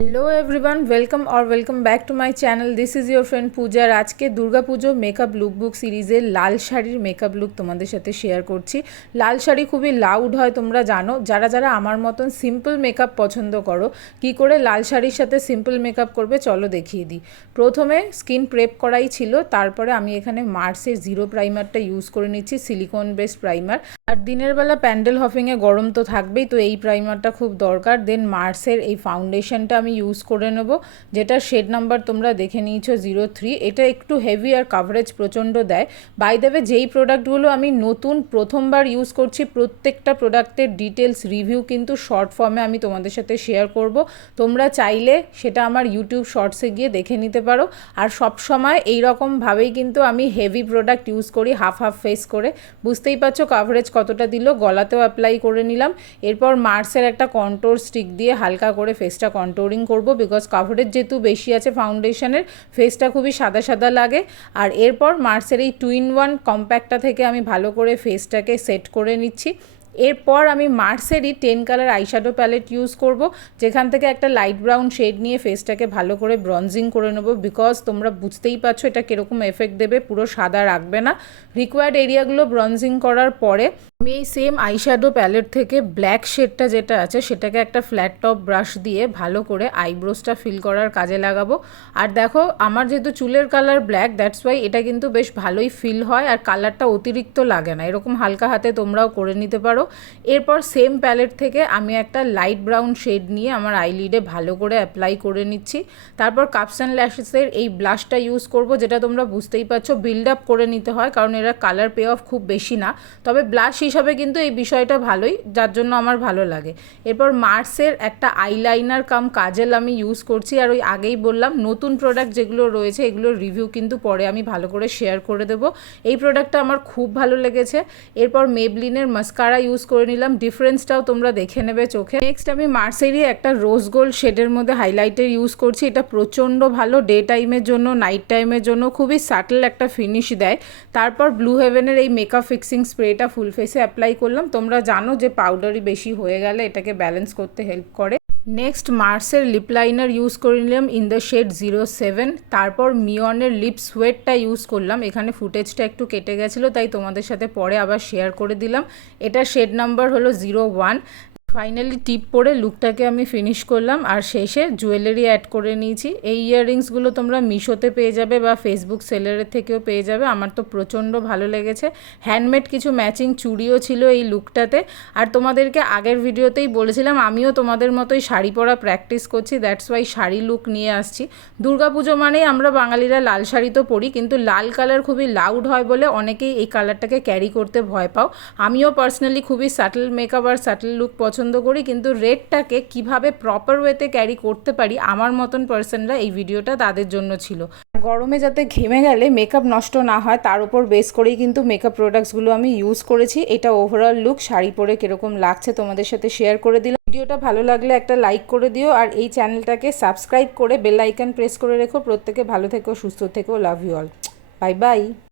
Hello everyone, welcome और welcome back to my channel. This is your friend Pooja. আর আজকে Durga Puja makeup লুকবুক সিরিজের লাল শাড়ির মেকআপ লুক তোমাদের সাথে শেয়ার করছি। লাল শাড়ি খুবই লাউড হয়, তোমরা জানো। যারা যারা আমার মতন সিম্পল মেকআপ পছন্দ করো, কি করে লাল শাড়ির সাথে সিম্পল মেকআপ করবে চলো দেখিয়ে দিই। প্রথমে স্কিন প্রেপ করাই ছিল, তারপরে আমি এখানে মার্সের জিরো প্রাইমারটা ইউজ করে নিচ্ছি, সিলিকন বেসড প্রাইমার। আর দিনের বেলা প্যান্ডেল হপিংয়ে গরম তো থাকবেই, তো এই প্রাইমারটা খুব দরকার। দেন মার্সের এই ফাউন্ডেশনটা আমি ইউজ করে নেব, যেটা শেড নাম্বার তোমরা দেখে নিয়েছো 03। এটা একটু হেভি আর কাভারেজ প্রচণ্ড দেয়। বাই দ্য ওয়ে, যেই প্রোডাক্টগুলো আমি নতুন প্রথমবার ইউজ করছি, প্রত্যেকটা প্রোডাক্টের ডিটেলস রিভিউ কিন্তু শর্ট ফর্মে আমি তোমাদের সাথে শেয়ার করব। তোমরা চাইলে সেটা আমার ইউটিউব শর্টসে গিয়ে দেখে নিতে পারো। আর সব সময় এইরকমভাবেই কিন্তু আমি হেভি প্রোডাক্ট ইউজ করি, হাফ হাফ ফেস করে। বুঝতেই পারছো কাভারেজ কতটা দিল। গলাতেও অ্যাপ্লাই করে নিলাম। এরপর মার্সের একটা কন্ট্রোর স্টিক দিয়ে হালকা করে ফেসটা কন্ট্রোরিং করব, বিকজ কাভারেজ যেহেতু বেশি আছে ফাউন্ডেশনের, ফেসটা খুবই সাদা সাদা লাগে। আর এরপর মার্সের এই 2-in-1 কম্প্যাক্টটা থেকে আমি ভালো করে ফেসটাকে সেট করে নিচ্ছি। এরপর আমি মার্সেরই 10 কালার আইশ্যাডো প্যালেট ইউজ করব, যেখান থেকে একটা লাইট ব্রাউন শেড নিয়ে ফেসটাকে ভালো করে ব্রঞ্জিং করে নেব, বিকজ তোমরা বুঝতেই পারছো এটা কীরকম এফেক্ট দেবে, পুরো সাদা রাখবে না। রিকোয়ার্ড এরিয়াগুলো ব্রঞ্জিং করার পরে আমি এই সেম আইশ্যাডো প্যালেট থেকে ব্ল্যাক শেডটা যেটা আছে সেটাকে একটা ফ্ল্যাট টপ ব্রাশ দিয়ে ভালো করে আইব্রোসটা ফিল করার কাজে লাগাবো। আর দেখো, আমার যেহেতু চুলের কালার ব্ল্যাক, দ্যাটস ওয়াই এটা কিন্তু বেশ ভালোই ফিল হয় আর কালারটা অতিরিক্ত লাগে না। এরকম হালকা হাতে তোমরাও করে নিতে পারো। এরপর সেম প্যালেট থেকে আমি একটা লাইট ব্রাউন শেড নিয়ে আমার আইলিডে ভালো করে অ্যাপ্লাই করে নিচ্ছি। তারপর কাপস অ্যান্ড ল্যাশেসের এই ব্লাশটা ইউজ করব, যেটা তোমরা বুঝতেই পারছো বিল্ড আপ করে নিতে হয়, কারণ এরা কালার পে অফ খুব বেশি না। তবে ব্লাশ হিসাবে কিন্তু এই বিষয়টা ভালোই, যার জন্য আমার ভালো লাগে। এরপর মার্সের একটা আইলাইনার কাম কাজেল আমি ইউজ করছি। আর ওই আগেই বললাম, নতুন প্রোডাক্ট যেগুলো রয়েছে এগুলোর রিভিউ কিন্তু পরে আমি ভালো করে শেয়ার করে দেবো। এই প্রোডাক্টটা আমার খুব ভালো লেগেছে। এরপর মেবলিনের মাস্কারা ইউজ করে নিলাম, ডিফারেন্সটাও তোমরা দেখে নেবে চোখে। নেক্সট আমি মার্সেরই একটা রোজ গোল্ড শেডের মধ্যে হাইলাইটার ইউজ করছি। এটা প্রচণ্ড ভালো ডে টাইমের জন্য, নাইট টাইমের জন্য খুবই সাটল একটা ফিনিশ দেয়। তারপর ব্লু হেভেনের এই মেকআপ ফিক্সিং স্প্রেটা ফুল ফেসে অ্যাপ্লাই করলাম। তোমরা জানো যে পাউডারি বেশি হয়ে গেলে এটাকে ব্যালেন্স করতে হেল্প করে। নেক্সট মার্সের লিপ লাইনার ইউজ করে নিলাম ইন দ্য শেড 07। তারপর মিয়নের লিপ সোয়েটটা ইউজ করলাম। এখানে ফুটেজটা একটু কেটে গেছিলো, তাই তোমাদের সাথে পরে আবার শেয়ার করে দিলাম। এটা শেড নাম্বার হলো 01। ফাইনালি টিপ পরে লুকটাকে আমি ফিনিশ করলাম আর শেষে জুয়েলারি অ্যাড করে নিয়েছি। এই ইয়াররিংসগুলো তোমরা মিশোতে পেয়ে যাবে বা ফেসবুক সেলারের থেকেও পেয়ে যাবে। আমার তো প্রচণ্ড ভালো লেগেছে। হ্যান্ডমেড কিছু ম্যাচিং চুড়িও ছিল এই লুকটাতে। আর তোমাদেরকে আগের ভিডিওতেই বলেছিলাম আমিও তোমাদের মতোই শাড়ি পরা প্র্যাকটিস করছি, দ্যাটস ওয়াই শাড়ি লুক নিয়ে আসছি। দুর্গাপুজো মানেই আমরা বাঙালিরা লাল শাড়ি তো পরি, কিন্তু লাল কালার খুবই লাউড হয় বলে অনেকেই এই কালারটাকে ক্যারি করতে ভয় পাও। আমিও পার্সোনালি খুবই সাটল মেকআপ আর সাটল লুক পছন্দ করি, কিন্তু রেডটাকে কিভাবে প্রপার ওয়েতে ক্যারি করতে পারি আমার মতন পার্সনরা, এই ভিডিওটা তাদের জন্য ছিল। গরমে যাতে ঘেমে গেলে মেকআপ নষ্ট না হয় তার উপর বেস করেই কিন্তু মেকআপ প্রোডাক্টসগুলো আমি ইউজ করেছি। এটা ওভারঅল লুক শাড়ি পরে কীরকম লাগছে তোমাদের সাথে শেয়ার করে দিলাম। ভিডিওটা ভালো লাগলে একটা লাইক করে দিও, আর এই চ্যানেলটাকে সাবস্ক্রাইব করে বেল আইকন প্রেস করে রেখো। প্রত্যেকে ভালো থেকো, সুস্থ থেকো। Love you all. Bye by.